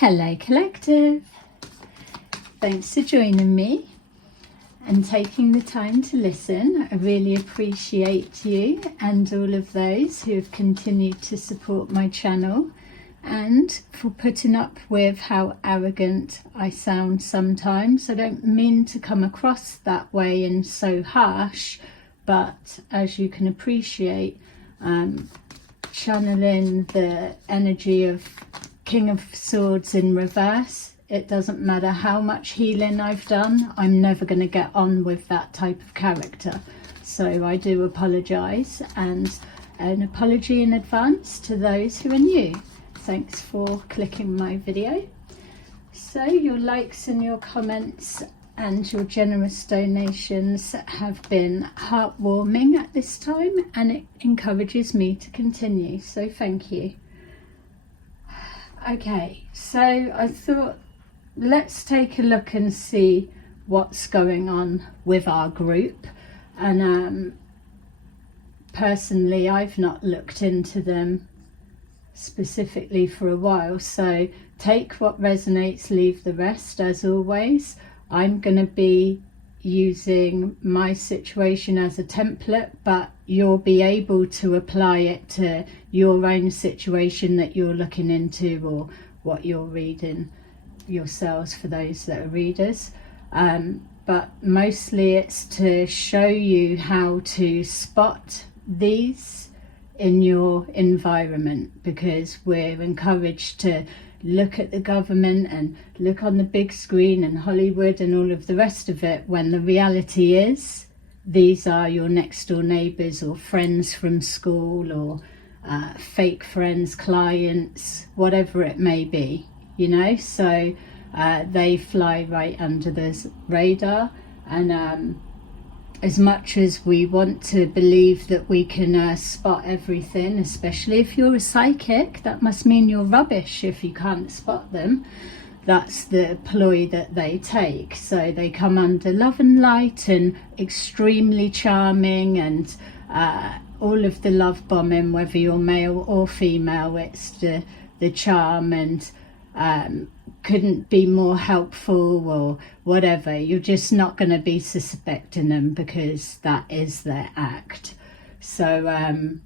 Hello Collective, thanks for joining me and taking the time to listen. I really appreciate you and all of those who have continued to support my channel, and for putting up with how arrogant I sound sometimes. I don't mean to come across that way and so harsh, but as you can appreciate, channeling the energy of King of Swords in reverse, it doesn't matter how much healing I've done, I'm never going to get on with that type of character. So I do apologise, and an apology in advance to those who are new. Thanks for clicking my video. So your likes and your comments and your generous donations have been heartwarming at this time, and it encourages me to continue, so thank you. Okay, so I thought let's take a look and see what's going on with our group. And personally, I've not looked into them specifically for a while, so take what resonates, leave the rest. As always, I'm going to be using my situation as a template, but you'll be able to apply it to your own situation that you're looking into or what you're reading yourselves, for those that are readers. But mostly it's to show you how to spot these in your environment, because we're encouraged to look at the government and look on the big screen and Hollywood and all of the rest of it, when the reality is these are your next door neighbours or friends from school, or fake friends, clients, whatever it may be, you know. So they fly right under the radar, and as much as we want to believe that we can spot everything, especially if you're a psychic, that must mean you're rubbish if you can't spot them. That's the ploy that they take. So they come under love and light and extremely charming, and all of the love bombing, whether you're male or female, it's the charm, and couldn't be more helpful or whatever. You're just not going to be suspecting them, because that is their act. So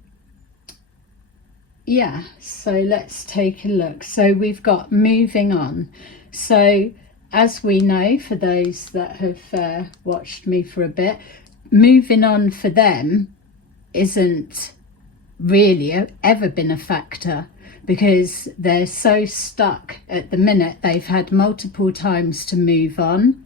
yeah, so let's take a look. So we've got moving on. So as we know, for those that have watched me for a bit, moving on for them isn't really ever been a factor, because they're so stuck at the minute. They've had multiple times to move on.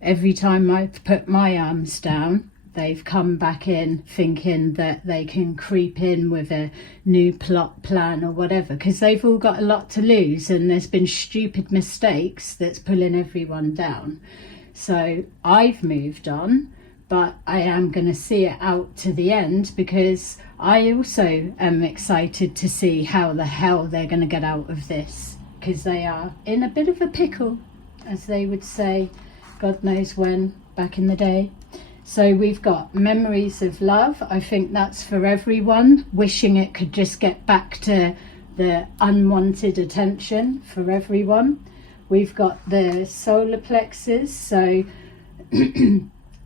Every time I've put my arms down, they've come back in thinking that they can creep in with a new plot, plan or whatever, because they've all got a lot to lose, and there's been stupid mistakes that's pulling everyone down. So I've moved on, but I am going to see it out to the end, because I also am excited to see how the hell they're going to get out of this, because they are in a bit of a pickle, as they would say, God knows when, back in the day. So we've got memories of love. I think that's for everyone, wishing it could just get back to the unwanted attention for everyone. We've got the solar plexus. So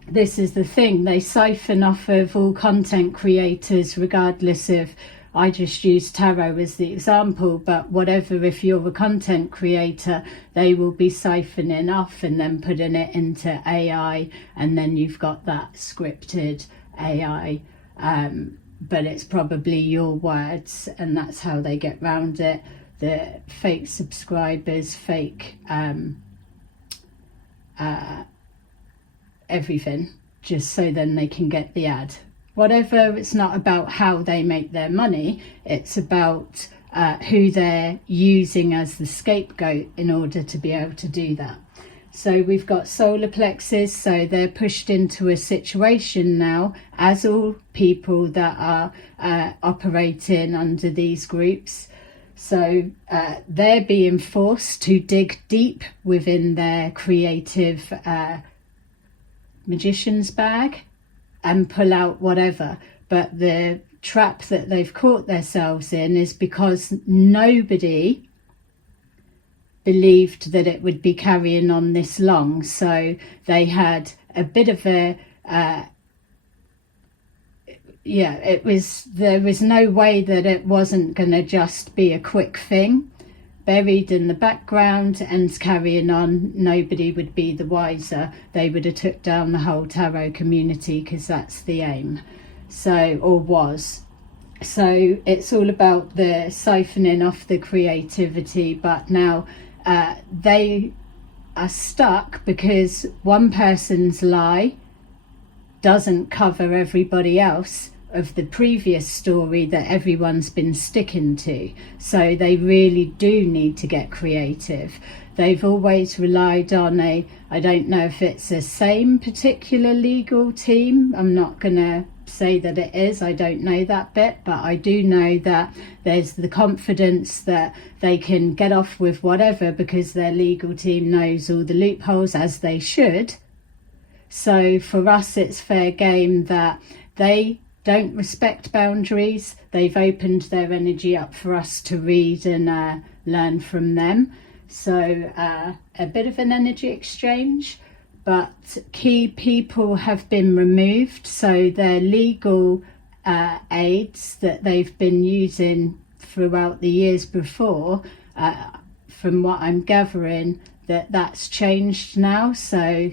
this is the thing, they siphon off of all content creators, regardless of, I just use tarot as the example, but whatever, if you're a content creator, they will be siphoning off and then putting it into AI, and then you've got that scripted AI, but it's probably your words, and that's how they get round it. The fake subscribers, fake everything, just so then they can get the ad. Whatever, it's not about how they make their money, it's about who they're using as the scapegoat in order to be able to do that. So we've got solar plexus, so they're pushed into a situation now, as all people that are operating under these groups. So they're being forced to dig deep within their creative magician's bag and pull out whatever. But the trap that they've caught themselves in is because nobody believed that it would be carrying on this long. So they had a bit of a there was no way that it wasn't going to just be a quick thing, buried in the background and carrying on. Nobody would be the wiser. They would have took down the whole tarot community, because that's the aim. So, or was. So it's all about the siphoning off the creativity, but now they are stuck because one person's lie doesn't cover everybody else of the previous story that everyone's been sticking to. So they really do need to get creative. They've always relied on I don't know if it's the same particular legal team. I'm not going to say that it is. I don't know that bit, but I do know that there's the confidence that they can get off with whatever because their legal team knows all the loopholes, as they should. So for us, it's fair game that they don't respect boundaries. They've opened their energy up for us to read and learn from them. So a bit of an energy exchange, but key people have been removed. So their legal aids that they've been using throughout the years before, from what I'm gathering, that's changed now. So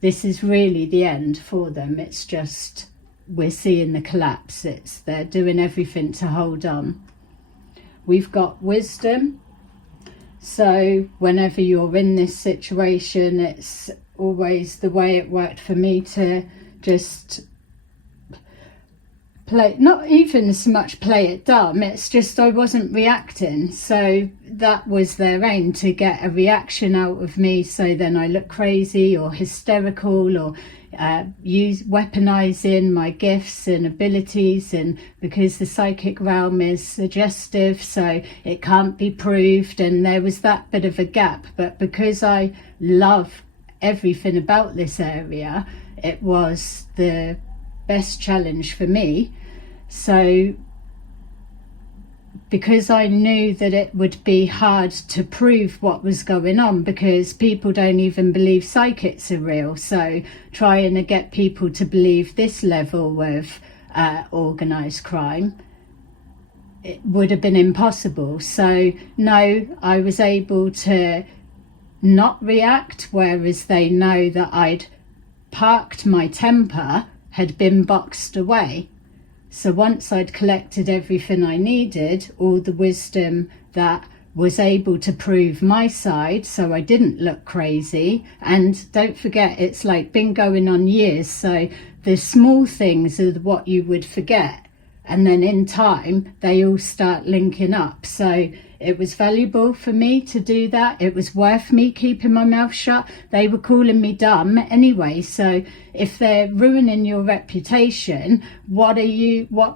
this is really the end for them. It's just, we're seeing the collapse. They're doing everything to hold on. We've got wisdom. So whenever you're in this situation, it's always the way it worked for me to just play, not even so much play it dumb, it's just I wasn't reacting. So that was their aim, to get a reaction out of me, so then I look crazy or hysterical, or weaponizing my gifts and abilities. And because the psychic realm is suggestive, so it can't be proved, and there was that bit of a gap. But because I love everything about this area, it was the best challenge for me. So because I knew that it would be hard to prove what was going on, because people don't even believe psychics are real, so trying to get people to believe this level of organised crime, it would have been impossible. So no, I was able to not react, whereas they know that I'd parked my temper, had been boxed away. So once I'd collected everything I needed, all the wisdom that was able to prove my side, so I didn't look crazy. And don't forget, it's like been going on years, so the small things are what you would forget, and then in time they all start linking up. So it was valuable for me to do that. It was worth me keeping my mouth shut. They were calling me dumb anyway, so if they're ruining your reputation, what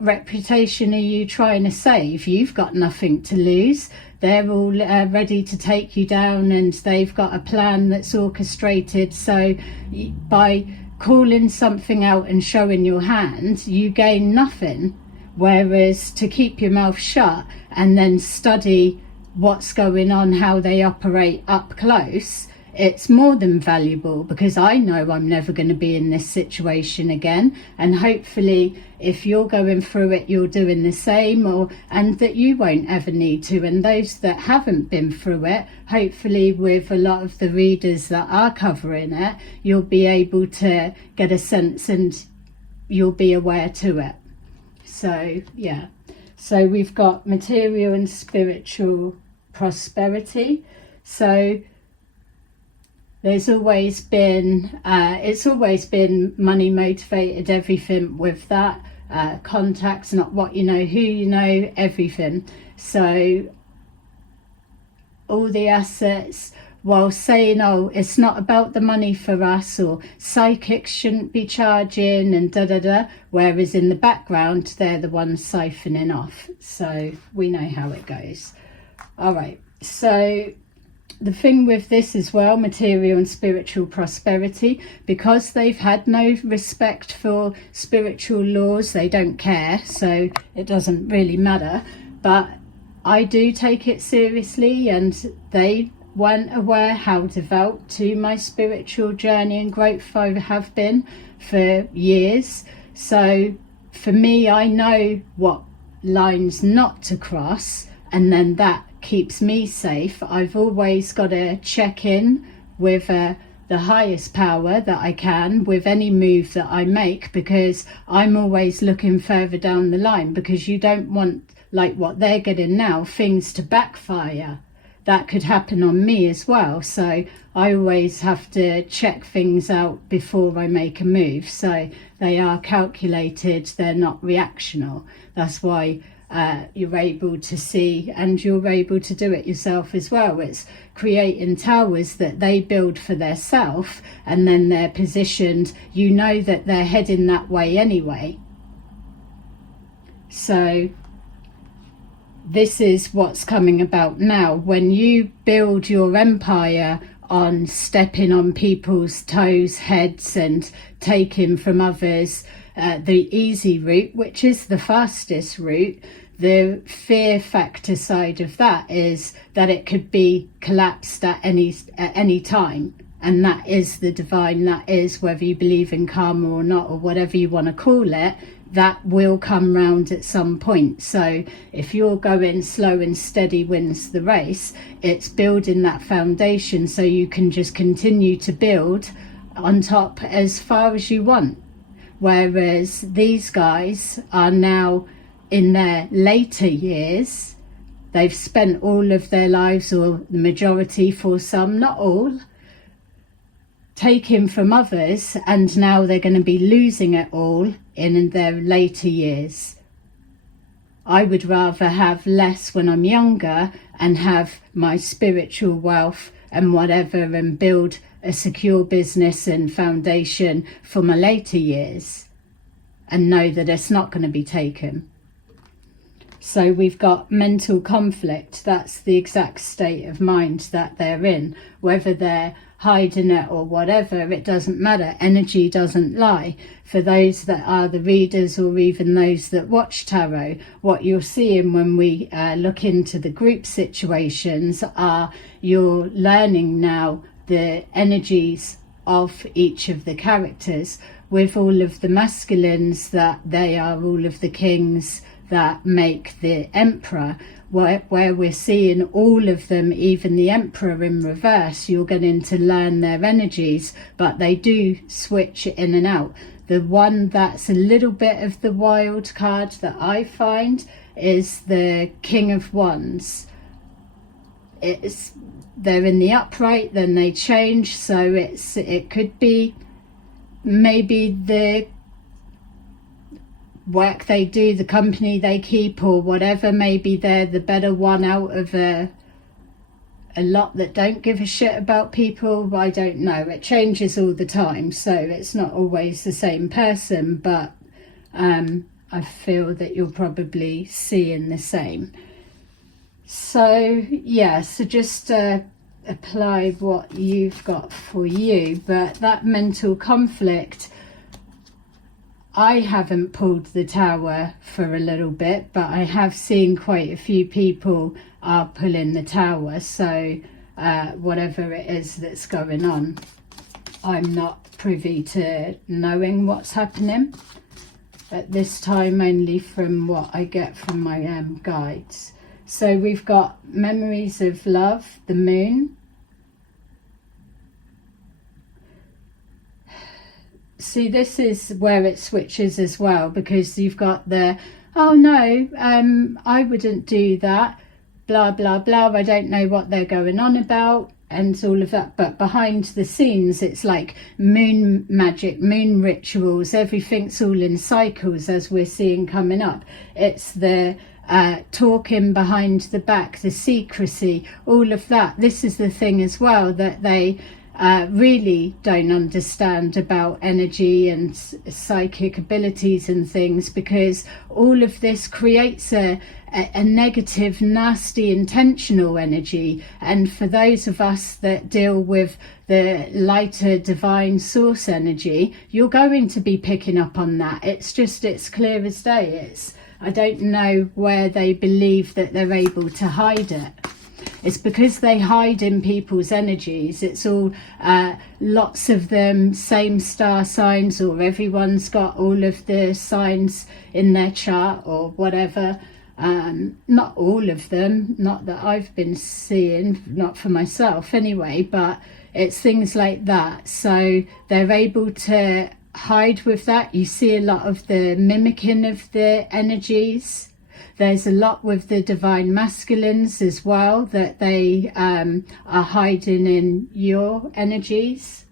reputation are you trying to save? You've got nothing to lose. They're all ready to take you down, and they've got a plan that's orchestrated. So by calling something out and showing your hand, you gain nothing. Whereas to keep your mouth shut and then study what's going on, how they operate up close, it's more than valuable, because I know I'm never going to be in this situation again. And hopefully if you're going through it, you're doing the same, and that you won't ever need to. And those that haven't been through it, hopefully with a lot of the readers that are covering it, you'll be able to get a sense and you'll be aware to it. So yeah, so we've got material and spiritual prosperity. So there's always been it's always been money motivated, everything with that, contacts, not what you know, who you know, everything. So all the assets, while saying, oh, it's not about the money for us, or psychics shouldn't be charging, and whereas in the background they're the ones siphoning off. So we know how it goes. All right, so the thing with this as well, material and spiritual prosperity, because they've had no respect for spiritual laws, they don't care, so it doesn't really matter. But I do take it seriously, and they weren't aware how devout to my spiritual journey and growth I have been for years. So for me, I know what lines not to cross, and then that keeps me safe. I've always got to check in with the highest power that I can with any move that I make, because I'm always looking further down the line, because you don't want, like what they're getting now, things to backfire. That could happen on me as well. So I always have to check things out before I make a move. So they are calculated, they're not reactional. That's why you're able to see, and you're able to do it yourself as well. It's creating towers that they build for theirself, and then they're positioned, you know that they're heading that way anyway. So this is what's coming about now. When you build your empire on stepping on people's toes, heads, and taking from others the easy route, which is the fastest route, the fear factor side of that is that it could be collapsed at any time. And that is the divine, that is, whether you believe in karma or not, or whatever you want to call it, that will come round at some point. So if you're going slow and steady wins the race, it's building that foundation so you can just continue to build on top as far as you want. Whereas these guys are now in their later years, they've spent all of their lives, or the majority for some, not all, taking from others, and now they're going to be losing it all in their later years. I would rather have less when I'm younger and have my spiritual wealth and whatever, and build a secure business and foundation for my later years, and know that it's not going to be taken. So we've got mental conflict. That's the exact state of mind that they're in. Whether they're hiding it or whatever, it doesn't matter. Energy doesn't lie. For those that are the readers, or even those that watch tarot, what you're seeing when we look into the group situations are, you're learning now the energies of each of the characters, with all of the masculines, that they are all of the kings that make the emperor, where we're seeing all of them, even the emperor in reverse. You're getting to learn their energies, but they do switch in and out. The one that's a little bit of the wild card that I find is the King of Wands. They're in the upright, then they change, so it could be maybe the work they do, the company they keep, or whatever. Maybe they're the better one out of a lot that don't give a shit about people. I don't know, it changes all the time, so it's not always the same person, but I feel that you're probably seeing the same. So yeah, so just apply what you've got for you. But that mental conflict, I haven't pulled the tower for a little bit, but I have seen quite a few people are pulling the tower. So whatever it is that's going on, I'm not privy to knowing what's happening at this time, only from what I get from my guides. So we've got memories of love, the moon. See, this is where it switches as well, because you've got the, oh no, I wouldn't do that, blah, blah, blah, I don't know what they're going on about, and all of that. But behind the scenes, it's like moon magic, moon rituals, everything's all in cycles, as we're seeing coming up. It's the talking behind the back, the secrecy, all of that. This is the thing as well that they really don't understand about energy and psychic abilities and things, because all of this creates a negative, nasty, intentional energy. And for those of us that deal with the lighter divine source energy, you're going to be picking up on that. It's clear as day. It's I don't know where they believe that they're able to hide it. It's because they hide in people's energies. It's all lots of them same star signs, or everyone's got all of the signs in their chart or whatever. Not all of them, not that I've been seeing, not for myself anyway, but it's things like that. So they're able to hide with that. You see a lot of the mimicking of the energies. There's a lot with the divine masculines as well, that they are hiding in your energies.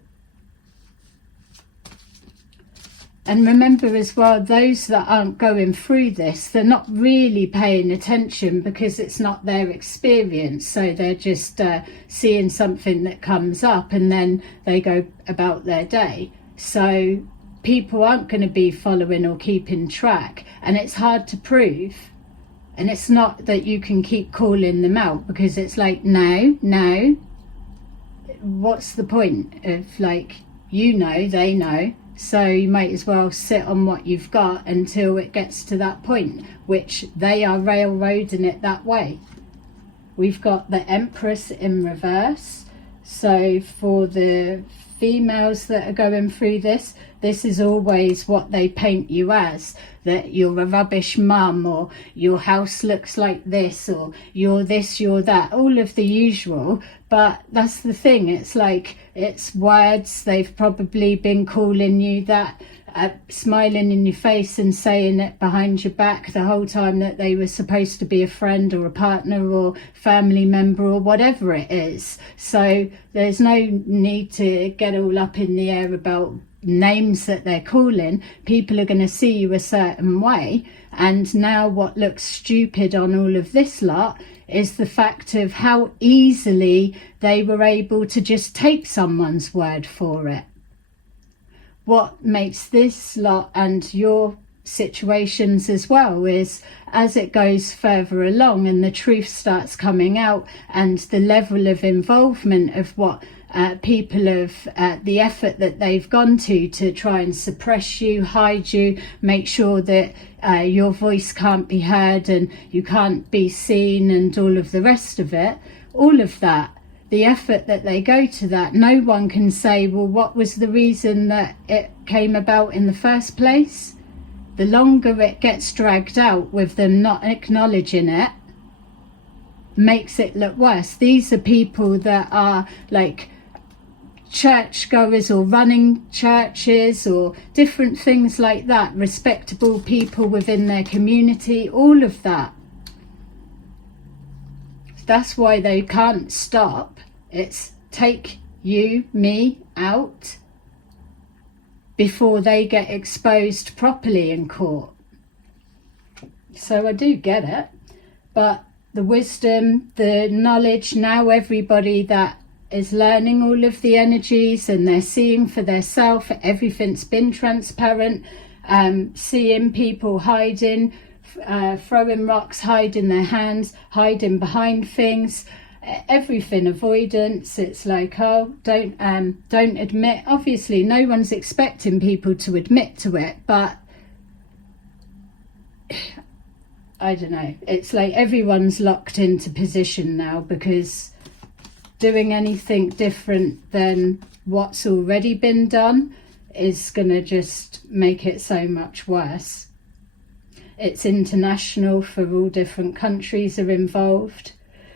And remember as well, those that aren't going through this, they're not really paying attention because it's not their experience. So they're just seeing something that comes up and then they go about their day. So people aren't going to be following or keeping track, and it's hard to prove. And it's not that you can keep calling them out, because it's like, no, what's the point of, like, you know, they know, so you might as well sit on what you've got until it gets to that point, which they are railroading it that way. We've got the Empress in reverse. So for the females that are going through this is always what they paint you as, that you're a rubbish mum, or your house looks like this, or you're this, you're that, all of the usual. But that's the thing, it's like, it's words. They've probably been calling you that, smiling in your face and saying it behind your back the whole time that they were supposed to be a friend or a partner or family member or whatever it is. So there's no need to get all up in the air about names that they're calling. People are going to see you a certain way, and now what looks stupid on all of this lot is the fact of how easily they were able to just take someone's word for it. What makes this lot and your situations as well is, as it goes further along and the truth starts coming out, and the level of involvement of what people have, the effort that they've gone to try and suppress you, hide you, make sure that your voice can't be heard and you can't be seen, and all of the rest of it, all of that, the effort that they go to that, no one can say, well, what was the reason that it came about in the first place? The longer it gets dragged out with them not acknowledging it, makes it look worse. These are people that are like churchgoers or running churches or different things like that, respectable people within their community, all of that. That's why they can't stop. It's take you, me out before they get exposed properly in court. So I do get it, but the wisdom, the knowledge, now everybody that is learning all of the energies and they're seeing for themselves, everything's been transparent, seeing people hiding, throwing rocks, hiding their hands, hiding behind things, everything, avoidance. It's like, oh, don't admit. Obviously no one's expecting people to admit to it, but I don't know, it's like everyone's locked into position now, because doing anything different than what's already been done is going to just make it so much worse. It's international, for all different countries are involved.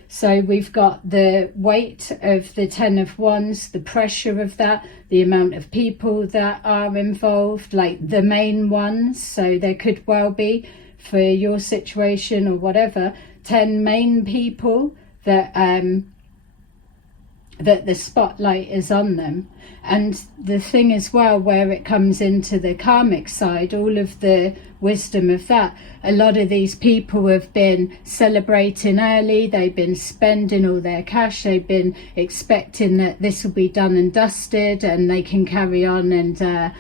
So we've got the weight of the 10 of Wands, the pressure of that, the amount of people that are involved, like the main ones. So there could well be, for your situation or whatever, 10 main people that that the spotlight is on them. And the thing as well, where it comes into the karmic side, all of the wisdom of that, a lot of these people have been celebrating early, they've been spending all their cash, they've been expecting that this will be done and dusted and they can carry on and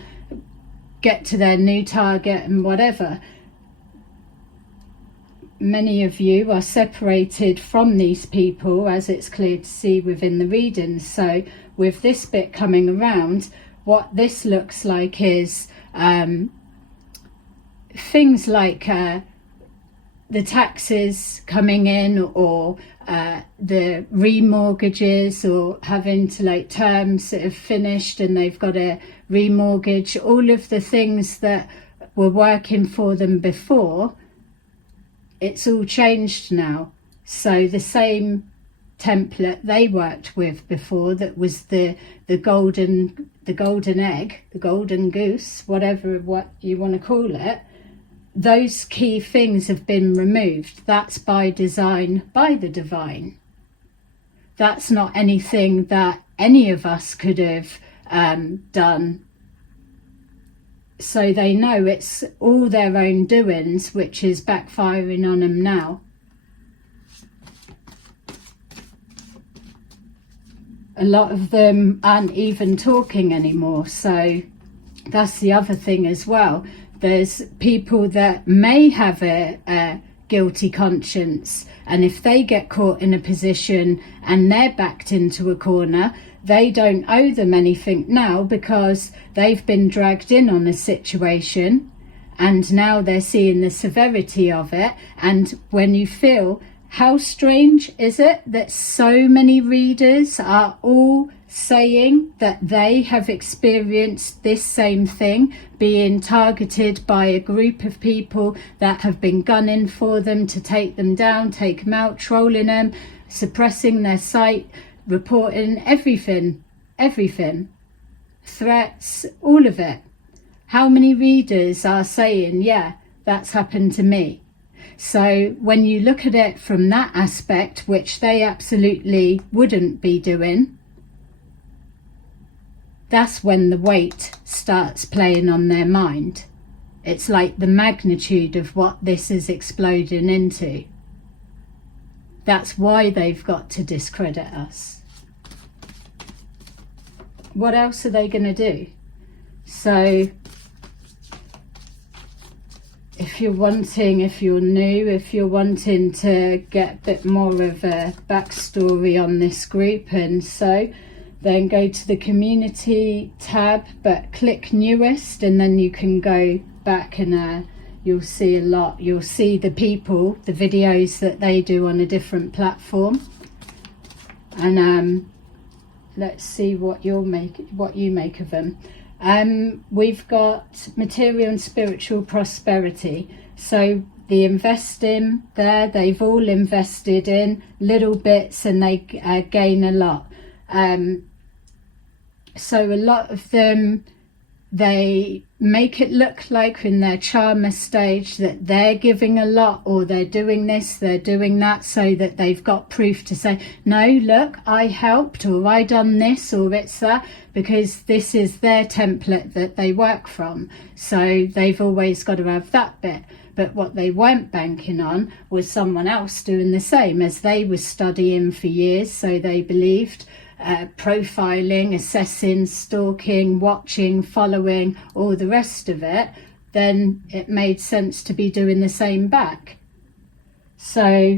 get to their new target and whatever. Many of you are separated from these people, as it's clear to see within the readings. So with this bit coming around, what this looks like is things like the taxes coming in, or the remortgages, or having to like terms that have finished and they've got to remortgage, all of the things that were working for them before, it's all changed now. So the same template they worked with before, that was the golden egg, the golden goose, what you want to call it, those key things have been removed. That's by design, by the divine. That's not anything that any of us could have done. So they know it's all their own doings, which is backfiring on them now. A lot of them aren't even talking anymore. So that's the other thing as well. There's people that may have a guilty conscience, and if they get caught in a position and they're backed into a corner, they don't owe them anything now, because they've been dragged in on a situation and now they're seeing the severity of it. And when you feel, how strange is it that so many readers are all saying that they have experienced this same thing, being targeted by a group of people that have been gunning for them to take them down, take them out, trolling them, suppressing their sight, reporting everything, threats, all of it. How many readers are saying, yeah, that's happened to me? So when you look at it from that aspect, which they absolutely wouldn't be doing, that's when the weight starts playing on their mind. It's like the magnitude of what this is exploding into. That's why they've got to discredit us. What else are they going to do? So if you're new, if you're wanting to get a bit more of a backstory on this group, and so then go to the community tab, but click newest, and then you can go back and you'll see a lot. You'll see the people, the videos that they do on a different platform. And let's see what you make of them. We've got material and spiritual prosperity. So the investing there, they've all invested in little bits and they gain a lot. So a lot of them, they make it look like in their charmer stage that they're giving a lot, or they're doing this, they're doing that, so that they've got proof to say, no, look, I helped, or I done this, or it's that, because this is their template that they work from. So they've always got to have that bit. But what they weren't banking on was someone else doing the same, as they were studying for years, so they believed, profiling, assessing, stalking, watching, following, all the rest of it, then it made sense to be doing the same back. So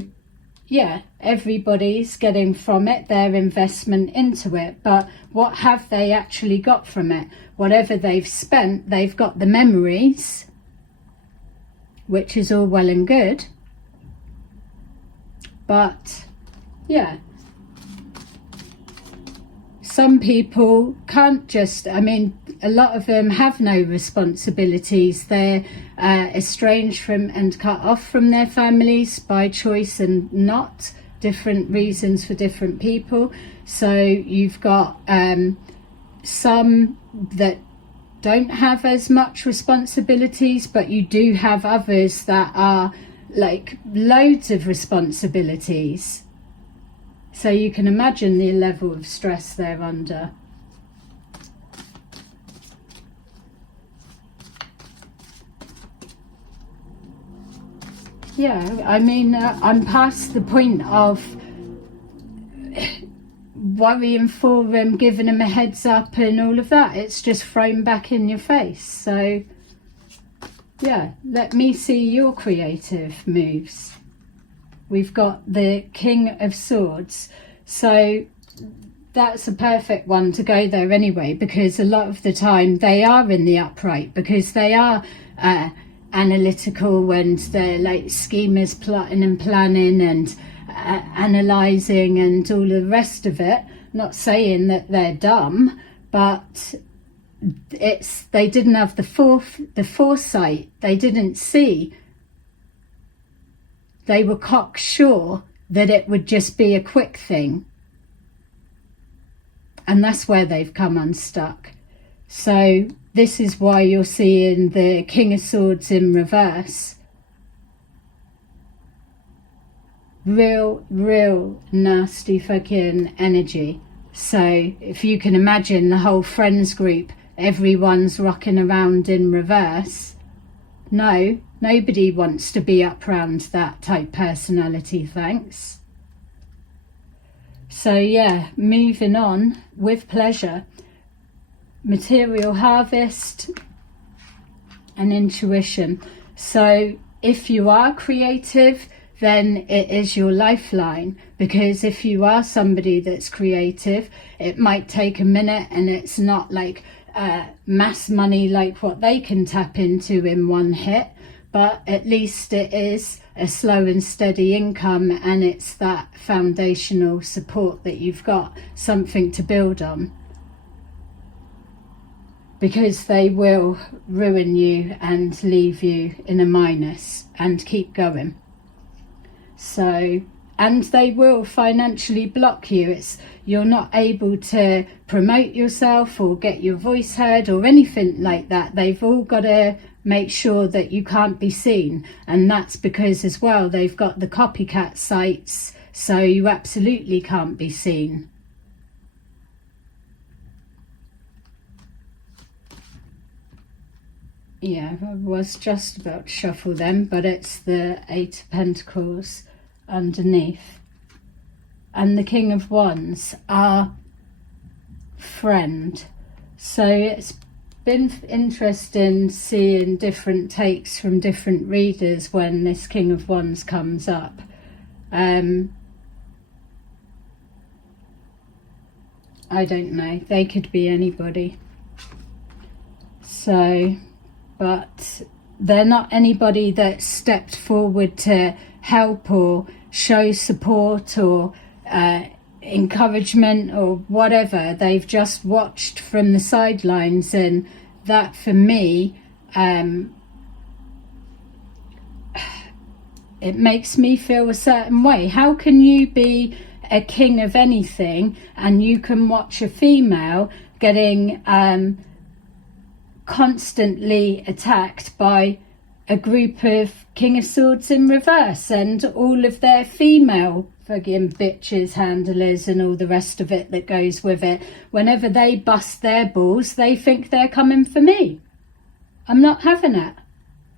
yeah, everybody's getting from it their investment into it, but what have they actually got from it? Whatever they've spent, they've got the memories, which is all well and good, but yeah, some people can't just, a lot of them have no responsibilities. They're estranged from and cut off from their families by choice and not, different reasons for different people. So you've got some that don't have as much responsibilities, but you do have others that are like loads of responsibilities. So you can imagine the level of stress they're under. Yeah, I'm past the point of worrying for them, giving them a heads up and all of that. It's just thrown back in your face. So yeah, let me see your creative moves. We've got the King of Swords. So that's a perfect one to go there anyway, because a lot of the time they are in the upright, because they are analytical, and they're like schemers, plotting and planning and analysing and all the rest of it. Not saying that they're dumb, but they didn't have the foresight. They didn't see. They were cocksure that it would just be a quick thing. And that's where they've come unstuck. So this is why you're seeing the King of Swords in reverse. Real nasty fucking energy. So if you can imagine the whole friends group, everyone's rocking around in reverse. No, nobody wants to be up round that type personality, thanks. So yeah, moving on with pleasure. Material harvest and intuition. So if you are creative, then it is your lifeline, because if you are somebody that's creative, it might take a minute, and it's not like mass money like what they can tap into in one hit, but at least it is a slow and steady income, and it's that foundational support that you've got, something to build on. Because they will ruin you and leave you in a minus and keep going. So, and they will financially block you. You're not able to promote yourself or get your voice heard or anything like that. They've all got to make sure that you can't be seen. And that's because as well, they've got the copycat sites, so you absolutely can't be seen. Yeah, I was just about to shuffle them, but it's the Eight of Pentacles underneath. And the King of Wands, our friend. So it's been interesting seeing different takes from different readers when this King of Wands comes up. I don't know, they could be anybody. So, but they're not anybody that stepped forward to help or show support or encouragement or whatever. They've just watched from the sidelines, and that for me, it makes me feel a certain way. How can you be a king of anything and you can watch a female getting constantly attacked by a group of King of Swords in reverse and all of their female fucking bitches, handlers and all the rest of it that goes with it? Whenever they bust their balls, they think they're coming for me. I'm not having it.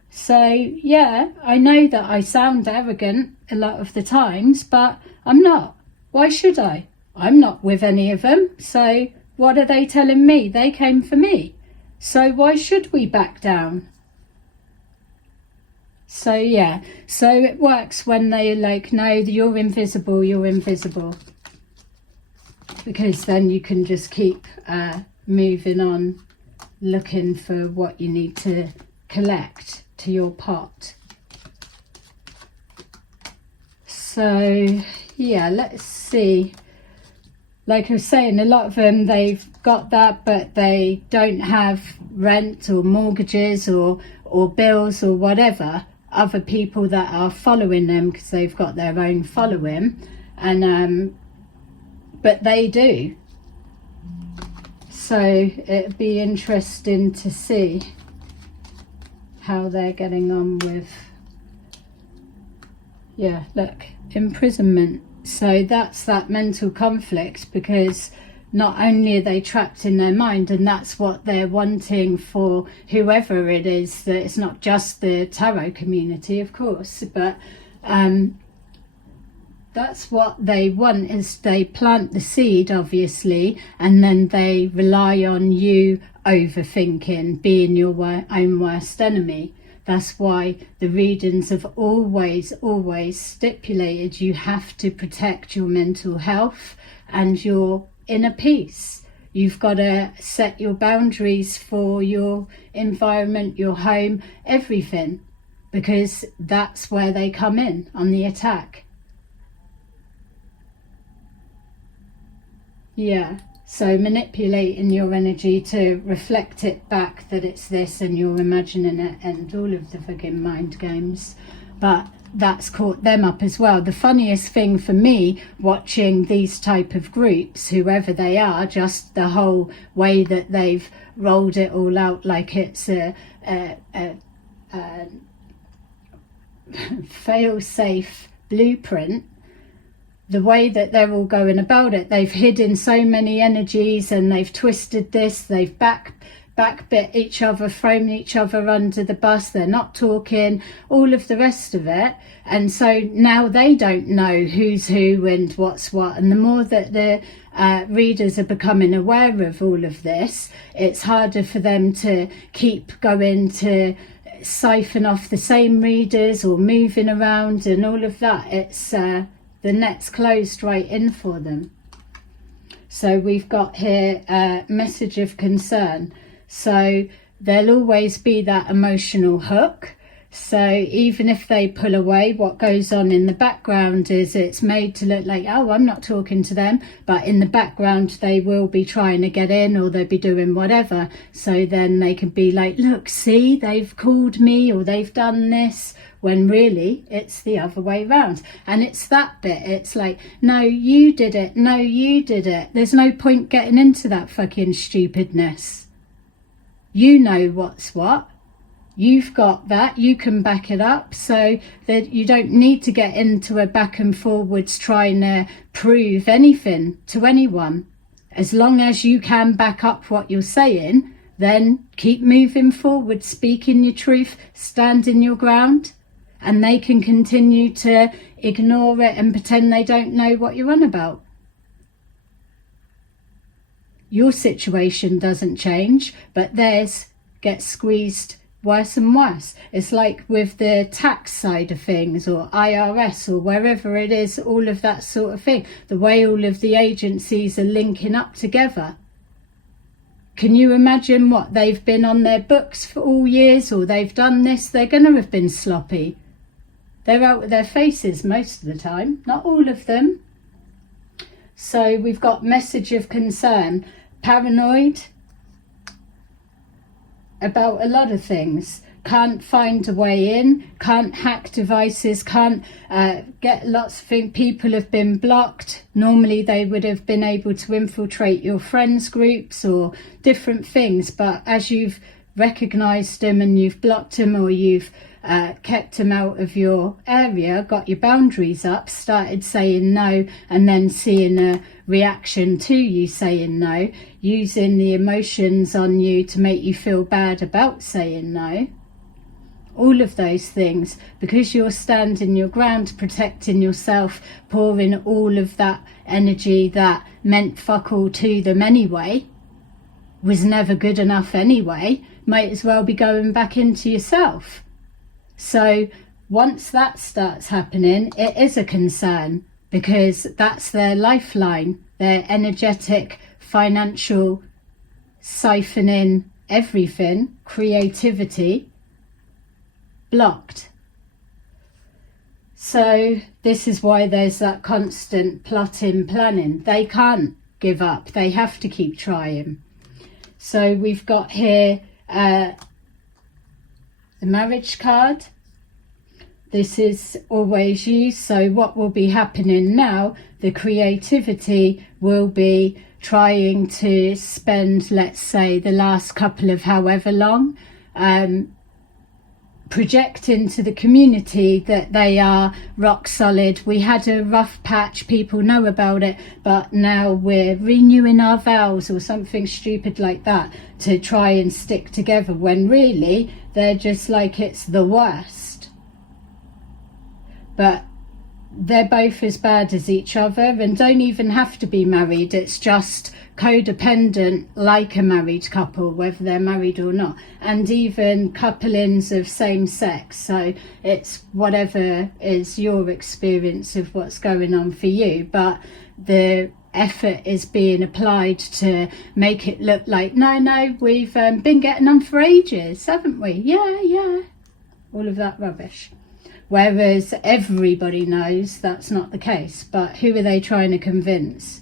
So yeah, I know that I sound arrogant a lot of the times, but I'm not. Why should I? I'm not with any of them. So what are they telling me? They came for me. So why should we back down? So yeah, so it works when they like, no, you're invisible, you're invisible. Because then you can just keep moving on, looking for what you need to collect to your pot. So yeah, let's see. Like I was saying, a lot of them, they've got that, but they don't have rent or mortgages or bills or whatever. Other people that are following them because they've got their own following, and but they do. So it'd be interesting to see how they're getting on with, yeah, look, imprisonment. So that's that mental conflict, because not only are they trapped in their mind, and that's what they're wanting for whoever it is, that it's not just the tarot community, of course, but that's what they want, is they plant the seed, obviously, and then they rely on you overthinking, being your own worst enemy. That's why the readings have always stipulated you have to protect your mental health and your inner peace. You've got to set your boundaries for your environment, your home, everything. because that's where they come in on the attack. Yeah, so manipulating your energy to reflect it back that it's this and you're imagining it and all of the fucking mind games. But that's caught them up as well. The funniest thing for me watching these type of groups, whoever they are, just the whole way that they've rolled it all out like it's a fail-safe blueprint, the way that they're all going about it, they've hidden so many energies and they've twisted this, they've backbit each other, thrown each other under the bus, they're not talking, all of the rest of it. And so now they don't know who's who and what's what. And the more that the readers are becoming aware of all of this, it's harder for them to keep going to siphon off the same readers or moving around and all of that. It's the net's closed right in for them. So we've got here a message of concern. So there'll always be that emotional hook. So even if they pull away, what goes on in the background is it's made to look like, oh, I'm not talking to them. But in the background, they will be trying to get in or they'll be doing whatever. So then they can be like, look, see, they've called me or they've done this. When really it's the other way round. And it's that bit, it's like, no, you did it, no, you did it. There's no point getting into that fucking stupidness. You know what's what, you've got that, you can back it up, so that you don't need to get into a back and forwards trying to prove anything to anyone. As long as you can back up what you're saying, then keep moving forward, speaking your truth, standing your ground. And they can continue to ignore it and pretend they don't know what you're on about. Your situation doesn't change, but theirs gets squeezed worse and worse. It's like with the tax side of things or IRS or wherever it is, all of that sort of thing. The way all of the agencies are linking up together. Can you imagine what they've been on their books for all years or they've done this? They're going to have been sloppy. They're out with their faces most of the time, not all of them. So we've got message of concern, paranoid about a lot of things. Can't find a way in, can't hack devices, can't get lots of things. People have been blocked. Normally they would have been able to infiltrate your friends groups or different things. But as you've recognised them and you've blocked them or you've kept them out of your area, got your boundaries up, started saying no, and then seeing a reaction to you saying no, using the emotions on you to make you feel bad about saying no. All of those things, because you're standing your ground, protecting yourself, pouring all of that energy that meant fuck all to them anyway, was never good enough anyway, might as well be going back into yourself. So once that starts happening, it is a concern, because that's their lifeline, their energetic, financial, siphoning everything, creativity, blocked. So this is why there's that constant plotting, planning. They can't give up. They have to keep trying. So we've got here the marriage card. This is always used. So what will be happening now, the creativity will be trying to spend, let's say, the last couple of however long, projecting to the community that they are rock solid. We had a rough patch, people know about it, but now we're renewing our vows or something stupid like that to try and stick together, when really they're just like, it's the worst. But they're both as bad as each other and don't even have to be married. It's just codependent, like a married couple, whether they're married or not, and even couplings of same sex. So it's whatever is your experience of what's going on for you, but the effort is being applied to make it look like, no, we've been getting on for ages, haven't we? Yeah. all of that rubbish. Whereas everybody knows that's not the case, but who are they trying to convince?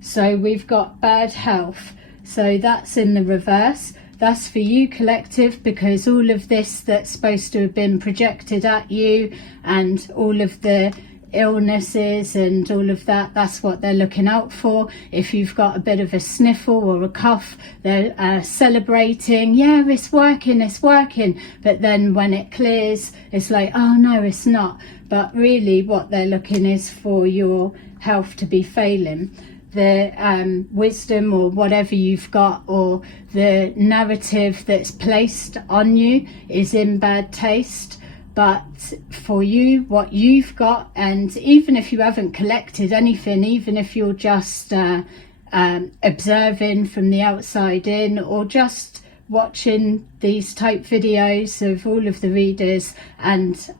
So we've got bad health, so that's in the reverse. That's for you, collective, because all of this that's supposed to have been projected at you and all of the illnesses and all of that, that's what they're looking out for. If you've got a bit of a sniffle or a cough, they're celebrating, yeah, it's working. But then when it clears, it's like, oh no, it's not. But really what they're looking is for your health to be failing. The wisdom or whatever you've got, or the narrative that's placed on you, is in bad taste. But for you, what you've got, and even if you haven't collected anything, even if you're just observing from the outside in, or just watching these type videos of all of the readers and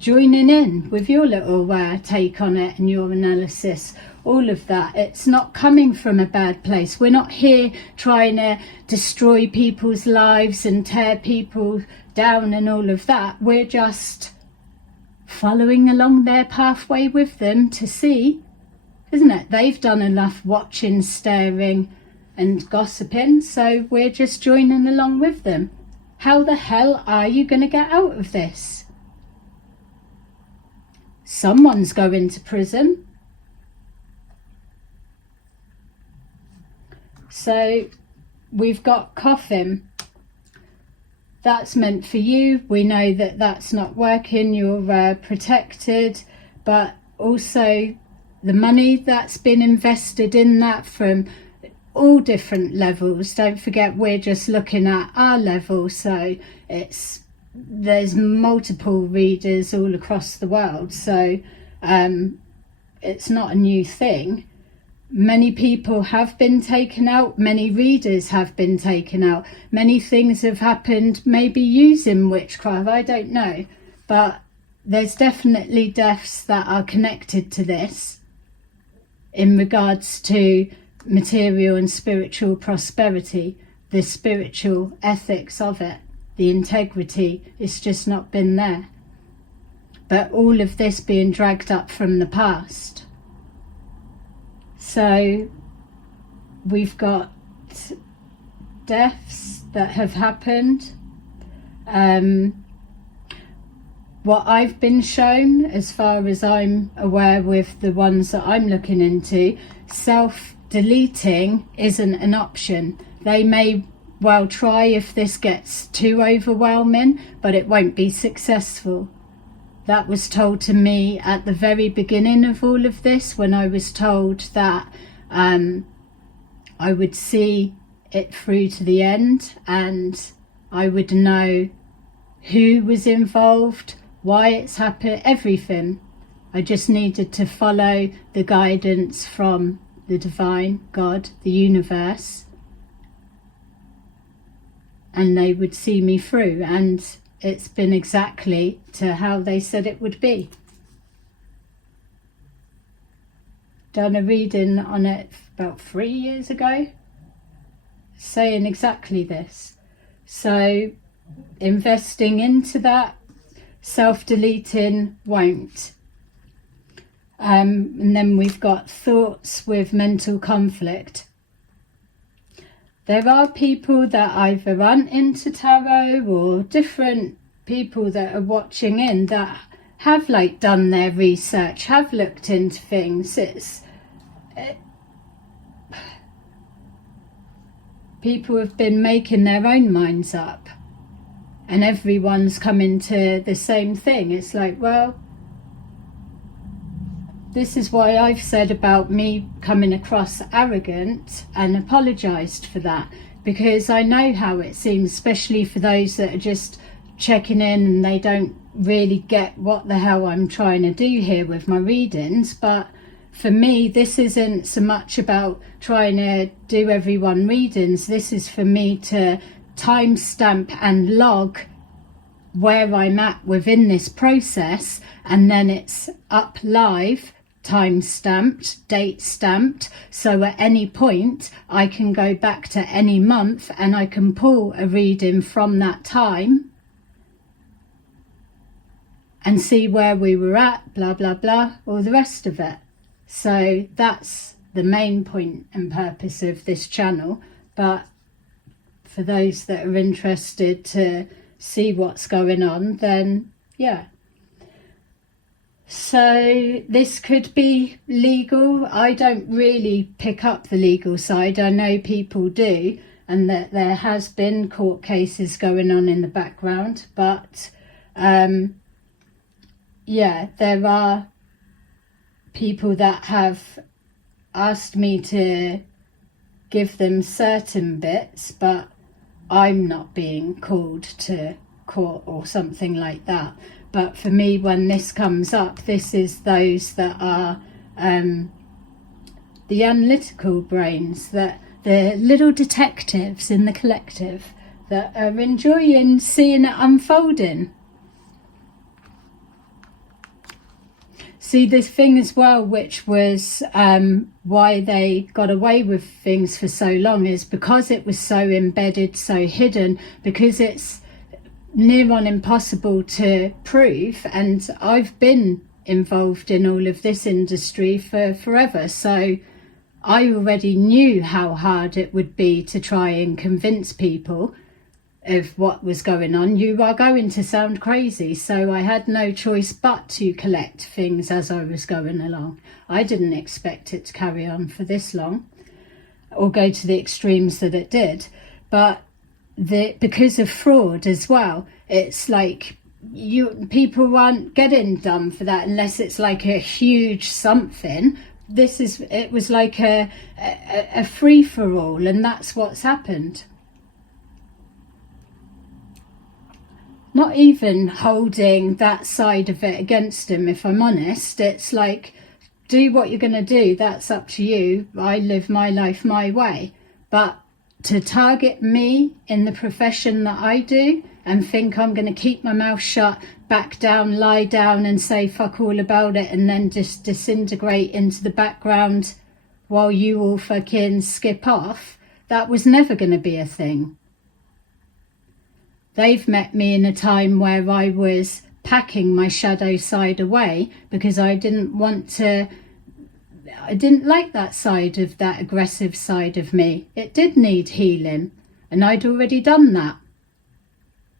joining in with your little take on it and your analysis, all of that, it's not coming from a bad place. We're not here trying to destroy people's lives and tear people down and all of that. We're just following along their pathway with them to see, isn't it? They've done enough watching, staring and gossiping, so we're just joining along with them. How the hell are you going to get out of this? Someone's going to prison. So we've got coughing. That's meant for you. We know that that's not working. You're protected, but also the money that's been invested in that from all different levels. Don't forget, we're just looking at our level. So there's multiple readers all across the world. So it's not a new thing. Many people have been taken out, many readers have been taken out, many things have happened, maybe using witchcraft, I don't know, but there's definitely deaths that are connected to this in regards to material and spiritual prosperity, the spiritual ethics of it, the integrity, it's just not been there. But all of this being dragged up from the past. So we've got deaths that have happened. What I've been shown, as far as I'm aware with the ones that I'm looking into, self-deleting isn't an option. They may well try if this gets too overwhelming, but it won't be successful. That was told to me at the very beginning of all of this, when I was told that I would see it through to the end and I would know who was involved, why it's happened, everything. I just needed to follow the guidance from the divine God, the universe, and they would see me through, and it's been exactly to how they said it would be. Done a reading on it about 3 years ago, saying exactly this. So investing into that, self-deleting won't. And then we've got thoughts with mental conflict. There are people that either aren't into tarot, or different people that are watching in that have done their research, have looked into things. People have been making their own minds up, and everyone's coming to the same thing. It's like, well, this is why I've said about me coming across arrogant and apologised for that, because I know how it seems, especially for those that are just checking in and they don't really get what the hell I'm trying to do here with my readings. But for me, this isn't so much about trying to do everyone readings. This is for me to timestamp and log where I'm at within this process, and then it's up live, time stamped, date stamped, so at any point I can go back to any month and I can pull a reading from that time and see where we were at, blah, blah, blah, all the rest of it. So that's the main point and purpose of this channel. But for those that are interested to see what's going on, then yeah. So this could be legal. I don't really pick up the legal side. I know people do, and that there has been court cases going on in the background, but yeah, there are people that have asked me to give them certain bits, but I'm not being called to court or something like that. But for me, when this comes up, this is those that are the analytical brains, that the little detectives in the collective that are enjoying seeing it unfolding. See, this thing as well, which was why they got away with things for so long, is because it was so embedded, so hidden, because it's near on impossible to prove. And I've been involved in all of this industry for forever, so I already knew how hard it would be to try and convince people of what was going on. You are going to sound crazy, so I had no choice but to collect things as I was going along. I didn't expect it to carry on for this long or go to the extremes that it did, but because of fraud as well, it's like people aren't getting done for that unless it's like a huge something. It was like a free-for-all, and that's what's happened. Not even holding that side of it against him, if I'm honest. It's like, do what you're going to do, that's up to you. I live my life my way. But to target me in the profession that I do and think I'm going to keep my mouth shut, back down, lie down and say fuck all about it, and then just disintegrate into the background while you all fucking skip off, that was never going to be a thing. They've met me in a time where I was packing my shadow side away because I didn't like that side of that aggressive side of me. It did need healing, and I'd already done that.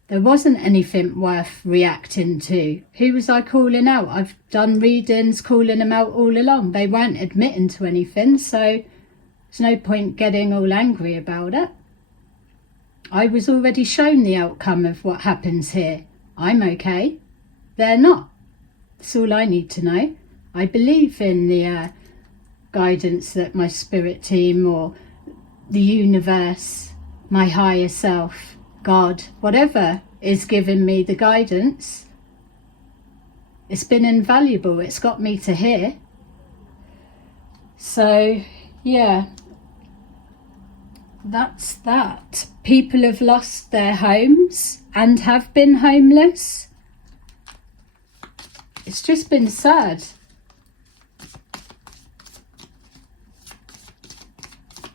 There wasn't anything worth reacting to. Who was I calling out? I've done readings calling them out all along. They weren't admitting to anything, so there's no point getting all angry about it. I was already shown the outcome of what happens here. I'm okay. They're not. That's all I need to know. I believe in the guidance that my spirit team or the universe, my higher self, God, whatever is giving me the guidance. It's been invaluable. It's got me to here. So, yeah. That's that. People have lost their homes and have been homeless. It's just been sad.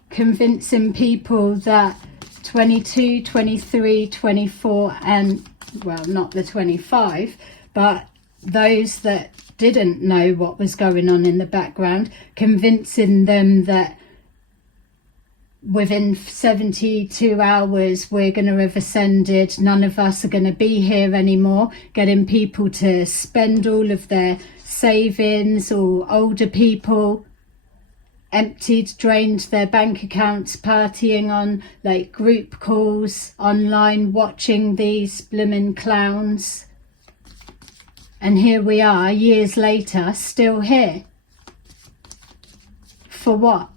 Convincing people that 22, 23, 24 and, well, not the 25, but those that didn't know what was going on in the background, convincing them that within 72 hours we're going to have ascended, none of us are going to be here anymore, getting people to spend all of their savings, or older people drained their bank accounts, partying on like group calls online, watching these blooming clowns. And here we are years later, still here. For what?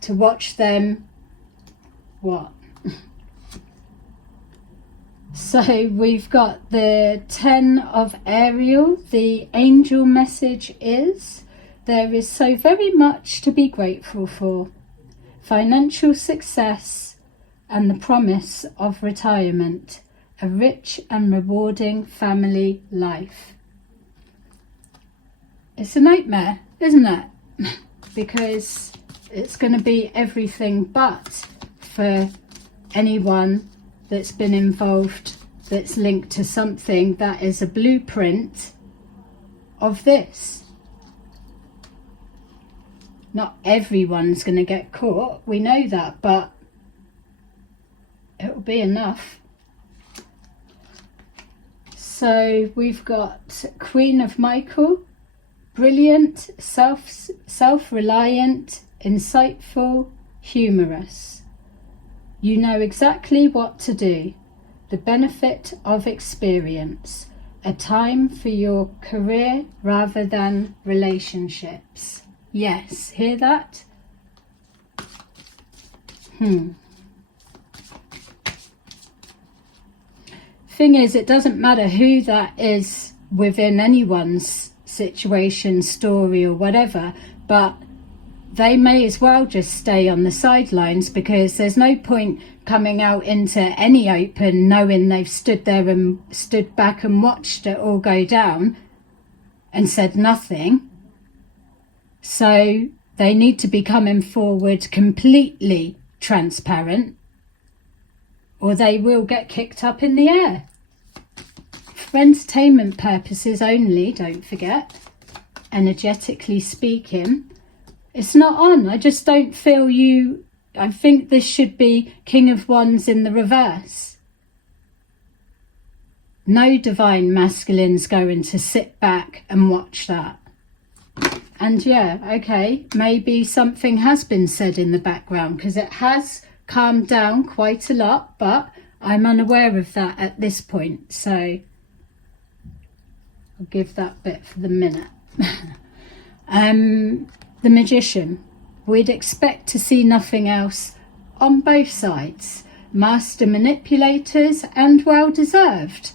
To watch them, what? So we've got the 10 of Ariel. The angel message is, there is so very much to be grateful for. Financial success and the promise of retirement. A rich and rewarding family life. It's a nightmare, isn't it? Because it's going to be everything but for anyone that's been involved that's linked to something that is a blueprint of this. Not everyone's going to get caught, we know that, but it'll be enough. So we've got Queen of Michael, brilliant, self-reliant, insightful, humorous. You know exactly what to do. The benefit of experience. A time for your career rather than relationships. Yes, hear that? Thing is, it doesn't matter who that is within anyone's situation, story or whatever, but they may as well just stay on the sidelines, because there's no point coming out into any open knowing they've stood there and stood back and watched it all go down and said nothing. So they need to be coming forward completely transparent, or they will get kicked up in the air. For entertainment purposes only, don't forget. Energetically speaking, it's not on. I just don't feel you. I think this should be King of Wands in the reverse. No divine masculine's going to sit back and watch that. And yeah, okay, maybe something has been said in the background, because it has calmed down quite a lot, but I'm unaware of that at this point, so I'll give that bit for the minute. The Magician. We'd expect to see nothing else on both sides. Master manipulators, and well deserved.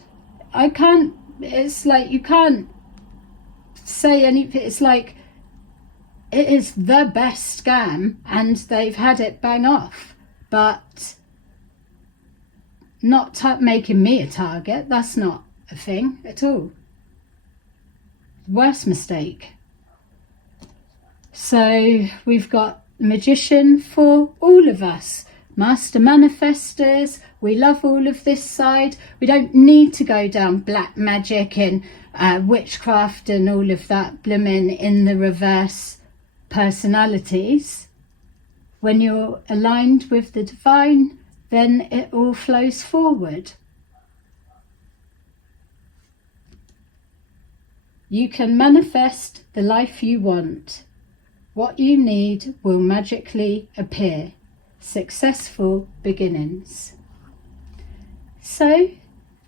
It's like you can't say anything. It's like it is the best scam and they've had it bang off, but not making me a target. That's not a thing at all. Worst mistake. So we've got Magician for all of us. Master manifestors, we love all of this side. We don't need to go down black magic and witchcraft and all of that blooming in the reverse personalities. When you're aligned with the divine, then it all flows forward. You can manifest the life you want. What you need will magically appear. Successful beginnings. So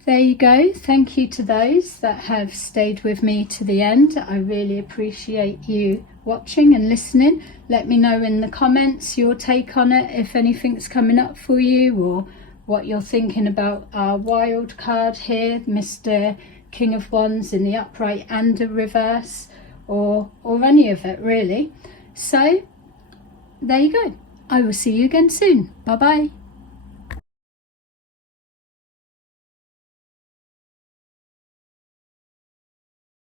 there you go. Thank you to those that have stayed with me to the end. I really appreciate you watching and listening. Let me know in the comments your take on it, if anything's coming up for you, or what you're thinking about our wild card here, Mr. King of Wands in the upright and the reverse, or any of it really. So there you go. I will see you again soon. Bye bye.